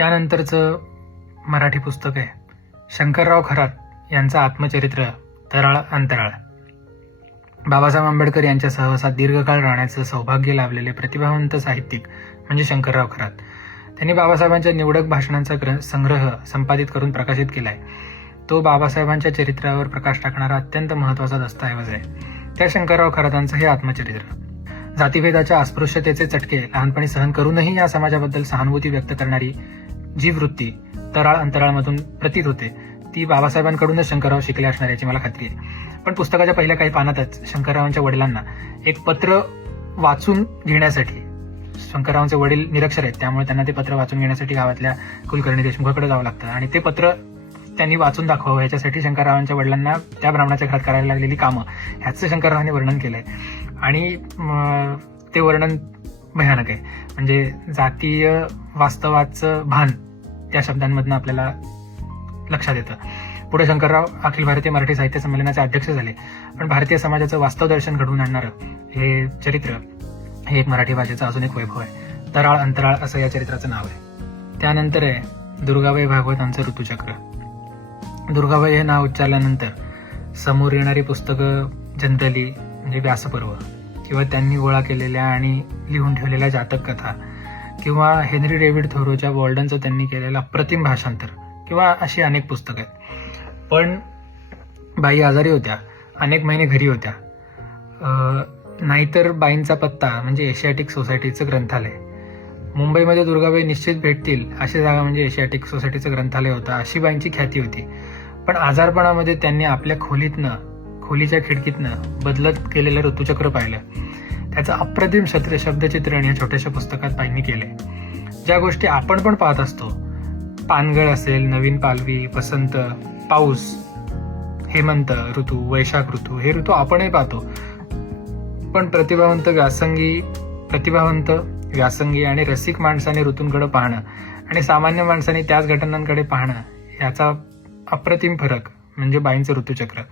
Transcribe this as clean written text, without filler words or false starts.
त्यानंतरचं मराठी पुस्तक आहे शंकरराव खरात यांचं आत्मचरित्र तराळ अंतराळ. बाबासाहेब आंबेडकर यांच्या सहवासात दीर्घकाळ राहण्याचं सौभाग्य लाभलेले प्रतिभावंत साहित्यिक म्हणजे शंकरराव खरात. त्यांनी बाबासाहेबांच्या निवडक भाषणांचा संग्रह संपादित करून प्रकाशित केलाय. तो बाबासाहेबांच्या चरित्रावर प्रकाश टाकणारा अत्यंत महत्त्वाचा दस्तऐवज आहे. त्या शंकरराव खरातांचं हे आत्मचरित्र. जातीभेदाच्या अस्पृश्यतेचे चटके लहानपणी सहन करूनही या समाजाबद्दल सहानुभूती व्यक्त करणारी जी वृत्ती तराळ अंतराळमधून प्रतीत होते ती बाबासाहेबांकडूनच शंकरराव शिकले असणार याची मला खात्री आहे. पण पुस्तकाच्या पहिल्या काही पानातच शंकररावांच्या वडिलांना एक पत्र वाचून घेण्यासाठी, शंकररावांचे वडील निरक्षर आहेत त्यामुळे त्यांना ते पत्र वाचून घेण्यासाठी गावातल्या कुलकर्णी देशमुखाकडे जावं लागतं आणि ते पत्र त्यांनी वाचून दाखवावं याच्यासाठी शंकररावांच्या वडिलांना त्या ब्राह्मणाच्या घरात करायला लागलेली कामं ह्याचं शंकररावांनी वर्णन केलंय. आणि ते वर्णन भयानक आहे. म्हणजे जातीय वास्तवाचं भान त्या शब्दांमधनं आपल्याला लक्षात येतं. पुढे शंकरराव अखिल भारतीय मराठी साहित्य संमेलनाचे अध्यक्ष झाले. पण भारतीय समाजाचं वास्तव दर्शन घडवून आणणारं हे चरित्र हे एक मराठी भाषेचं अजून एक वैभव आहे. तराळ अंतराळ असं या चरित्राचं नाव आहे. त्यानंतर आहे दुर्गाबाई भागवतांचं ऋतुचक्र. दुर्गाबाई हे नाव उच्चारल्यानंतर समोर येणारी पुस्तकं जनरली म्हणजे व्यासपर्व किंवा त्यांनी गोळा केलेल्या आणि लिहून ठेवलेल्या जातक कथा किंवा हेनरी डेव्हिड थोरोच्या वॉल्डनचं त्यांनी केलेलं अप्रतिम भाषांतर किंवा अशी अनेक पुस्तकं आहेत. पण बाई आजारी होत्या, अनेक महिने घरी होत्या. नाहीतर बाईंचा पत्ता म्हणजे एशियाटिक सोसायटीचं ग्रंथालय. मुंबईमध्ये दुर्गाबाई निश्चित भेटतील अशी जागा म्हणजे एशियाटिक सोसायटीचं ग्रंथालय होतं, अशी बाईंची ख्याती होती. पण आजारपणामध्ये त्यांनी आपल्या खोलीच्या खिडकीतनं बदलत गेलेलं ऋतुचक्र पाहिलं. त्याचं अप्रतिम शब्दचित्रण या छोट्याशा पुस्तकात बाईंनी केलंय. ज्या गोष्टी आपण पण पाहत असतो, पानगळ असेल, नवीन पालवी, वसंत, पाऊस, हेमंत ऋतू, वैशाख ऋतू, हे ऋतू आपणही पाहतो. पण प्रतिभावंत व्यासंगी आणि रसिक माणसाने ऋतूंकडे पाहणं आणि सामान्य माणसाने त्याच घटनांकडे पाहणं याचा अप्रतिम फरक म्हणजे बाईंचं ऋतुचक्र.